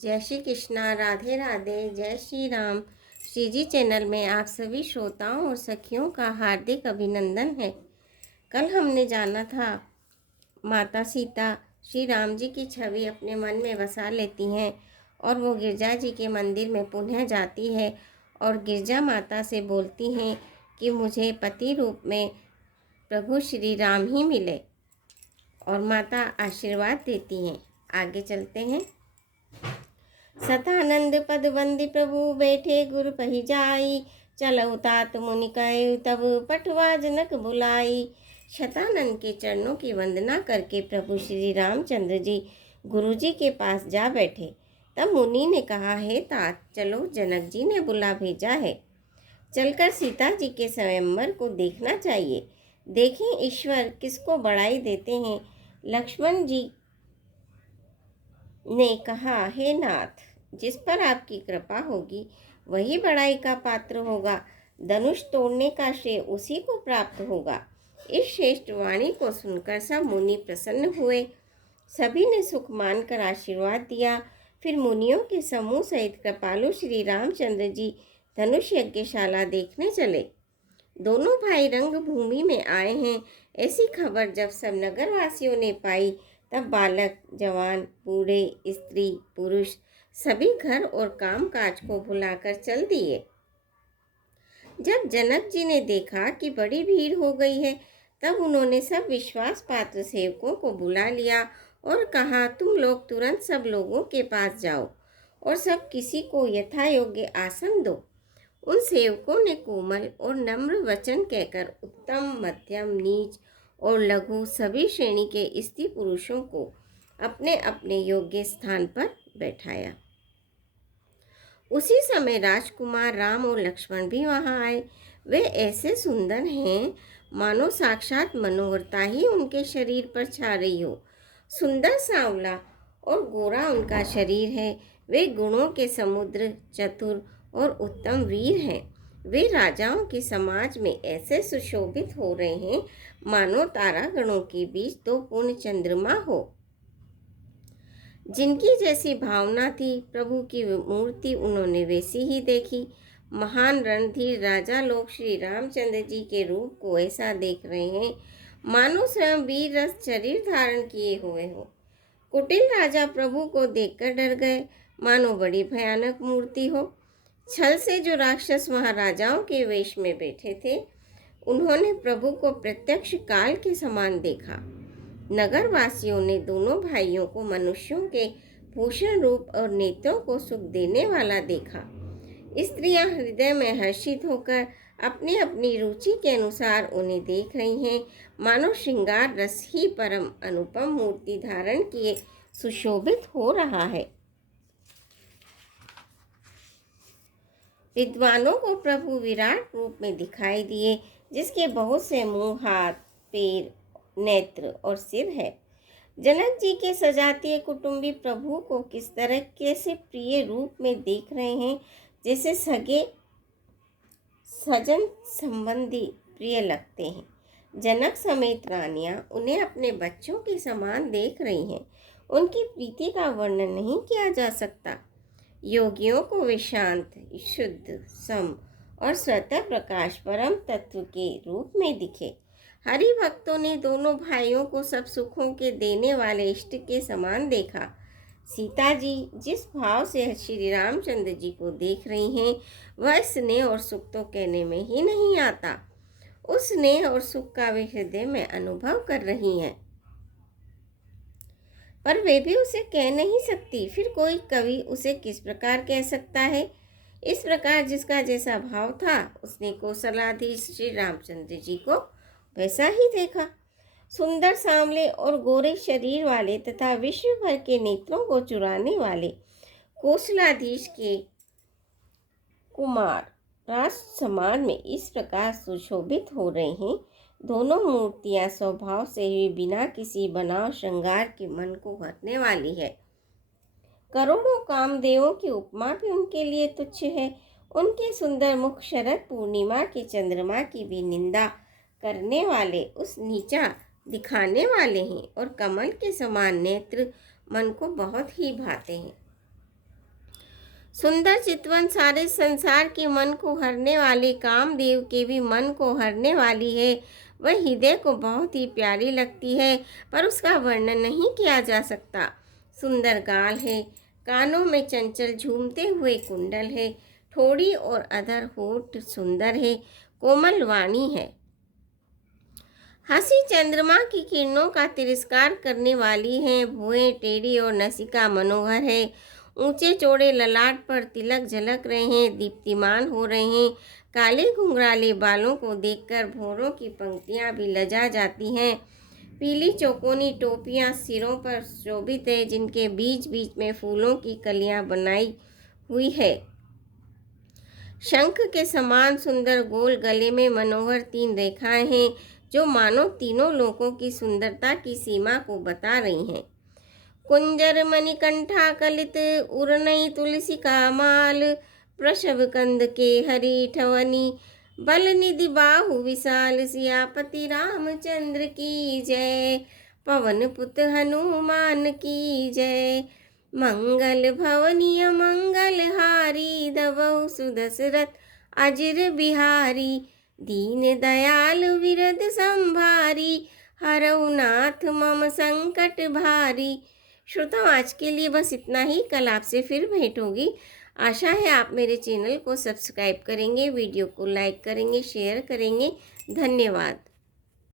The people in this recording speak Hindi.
जय श्री कृष्णा, राधे राधे, जय श्री राम। श्री जी चैनल में आप सभी श्रोताओं और सखियों का हार्दिक अभिनंदन है। कल हमने जाना था माता सीता श्री राम जी की छवि अपने मन में बसा लेती हैं और वो गिरजा जी के मंदिर में पुनः जाती है और गिरजा माता से बोलती हैं कि मुझे पति रूप में प्रभु श्री राम ही मिले, और माता आशीर्वाद देती हैं। आगे चलते हैं। सतानंद पद बंदी प्रभु बैठे गुरु पही जाई, चलऊ तात मुनि कहे तब पटवा जनक बुलाई। शतानंद के चरणों की वंदना करके प्रभु श्री रामचंद्र जी गुरु जी के पास जा बैठे। तब मुनि ने कहा, हे तात चलो, जनक जी ने बुला भेजा है, चलकर सीता जी के स्वयंवर को देखना चाहिए। देखें ईश्वर किसको बड़ाई देते हैं। लक्ष्मण जी ने कहा, हे नाथ, जिस पर आपकी कृपा होगी वही बड़ाई का पात्र होगा। धनुष तोड़ने का श्रेय उसी को प्राप्त होगा। इस श्रेष्ठ वाणी को सुनकर सब मुनि प्रसन्न हुए। सभी ने सुख मानकर आशीर्वाद दिया। फिर मुनियों के समूह सहित कृपालु श्री रामचंद्र जी धनुष यज्ञशाला देखने चले। दोनों भाई रंग भूमि में आए हैं, ऐसी खबर जब सब नगरवासियों ने पाई, तब बालक, जवान, बूढ़े, स्त्री, पुरुष सभी घर और काम काज को भुलाकर चल दिए। जब जनक जी ने देखा कि बड़ी भीड़ हो गई है, तब उन्होंने सब विश्वास पात्र सेवकों को बुला लिया और कहा, तुम लोग तुरंत सब लोगों के पास जाओ और सब किसी को यथा योग्य आसन दो। उन सेवकों ने कोमल और नम्र वचन कहकर उत्तम, मध्यम, नीच और लघु सभी श्रेणी के स्त्री पुरुषों को अपने अपने योग्य स्थान पर बैठाया। उसी समय राजकुमार राम और लक्ष्मण भी वहां आए। वे ऐसे सुंदर हैं मानो साक्षात मनोहरता ही उनके शरीर पर छा रही हो। सुंदर, सांवला और गोरा उनका शरीर है। वे गुणों के समुद्र, चतुर और उत्तम वीर हैं। वे राजाओं के समाज में ऐसे सुशोभित हो रहे हैं मानो तारागणों के बीच दो पूर्ण चंद्रमा हो। जिनकी जैसी भावना थी, प्रभु की मूर्ति उन्होंने वैसी ही देखी। महान रणधीर राजा लोग श्री रामचंद्र जी के रूप को ऐसा देख रहे हैं मानो स्वयं वीर रस शरीर धारण किए हुए हो। कुटिल राजा प्रभु को देखकर डर गए, मानो बड़ी भयानक मूर्ति हो। छल से जो राक्षस महाराजाओं के वेश में बैठे थे, उन्होंने प्रभु को प्रत्यक्ष काल के समान देखा। नगरवासियों ने दोनों भाइयों को मनुष्यों के भूषण रूप और नेत्रों को सुख देने वाला देखा। स्त्रियां हृदय में हर्षित होकर अपनी अपनी रुचि के अनुसार उन्हें देख रही हैं, मानो श्रृंगार रस ही परम अनुपम मूर्ति धारण किए सुशोभित हो रहा है। विद्वानों को प्रभु विराट रूप में दिखाई दिए, जिसके बहुत से मुंह, हाथ, पैर, नेत्र और सिर है। जनक जी के सजातीय कुटुंबी प्रभु को किस तरह कैसे प्रिय रूप में देख रहे हैं, जैसे सगे सजन संबंधी प्रिय लगते हैं। जनक समेत रानियां उन्हें अपने बच्चों के समान देख रही हैं। उनकी प्रीति का वर्णन नहीं किया जा सकता। योगियों को वे शांत, शुद्ध, सम और स्वतः प्रकाश परम तत्व के रूप में दिखे। हरि भक्तों ने दोनों भाइयों को सब सुखों के देने वाले इष्ट के समान देखा। सीता जी जिस भाव से श्री रामचंद्र जी को देख रही हैं, वह स्नेह और सुख तो कहने में ही नहीं आता। उस स्नेह और सुख का वे हृदय में अनुभव कर रही हैं, पर वे भी उसे कह नहीं सकती। फिर कोई कवि उसे किस प्रकार कह सकता है। इस प्रकार जिसका जैसा भाव था, उसने कौशलाधीश श्री रामचंद्र जी को वैसा ही देखा। सुंदर, सांवले और गोरे शरीर वाले तथा विश्व भर के नेत्रों को चुराने वाले कौशलाधीश के कुमार राज समान में इस प्रकार सुशोभित हो रहे हैं। दोनों मूर्तियां स्वभाव से ही बिना किसी बनाव श्रृंगार के मन को भरने वाली है। करोड़ों कामदेवों की उपमा भी उनके लिए तुच्छ है। उनके सुंदर मुख शरद पूर्णिमा के चंद्रमा की भी निंदा करने वाले, उस नीचा दिखाने वाले हैं, और कमल के समान नेत्र मन को बहुत ही भाते हैं। सुंदर चितवन सारे संसार के मन को हरने वाले कामदेव के भी मन को हरने वाली है। वह हृदय को बहुत ही प्यारी लगती है, पर उसका वर्णन नहीं किया जा सकता। सुंदर गाल है, कानों में चंचल झूमते हुए कुंडल है, ठोड़ी और अधर होठ सुंदर है, कोमल वाणी है। हंसी चंद्रमा की किरणों का तिरस्कार करने वाली है, भुएं टेढ़ी और नसिका मनोहर है। ऊंचे चौड़े ललाट पर तिलक झलक रहे हैं, दीप्तिमान हो रहे हैं। काले घुंघराले बालों को देखकर भौरों की पंक्तियां भी लजा जाती हैं। पीली चौकोनी टोपियां सिरों पर शोभित है, जिनके बीच बीच में फूलों की कलियां बनाई हुई है। शंख के समान सुंदर गोल गले में मनोहर 3 रेखाएं हैं, जो मानो तीनों लोकों की सुंदरता की सीमा को बता रही हैं। कुंजर मणिकंठा कलित उर्नई तुलसी का माल, प्रसव कंद के हरी ठवनी, बल निधि बाहु विशाल, सियापति रामचंद्र की जय, पवन पुत हनुमान की जय। मंगल भवनीय मंगल हारी, दवौ सुदशरथ अजिर बिहारी, दीन दयाल विरद संभारी, हरौ नाथ मम संकट भारी। श्रोताओं, आज के लिए बस इतना ही। कल आपसे फिर भेंट होगी। आशा है आप मेरे चैनल को सब्सक्राइब करेंगे, वीडियो को लाइक करेंगे, शेयर करेंगे। धन्यवाद।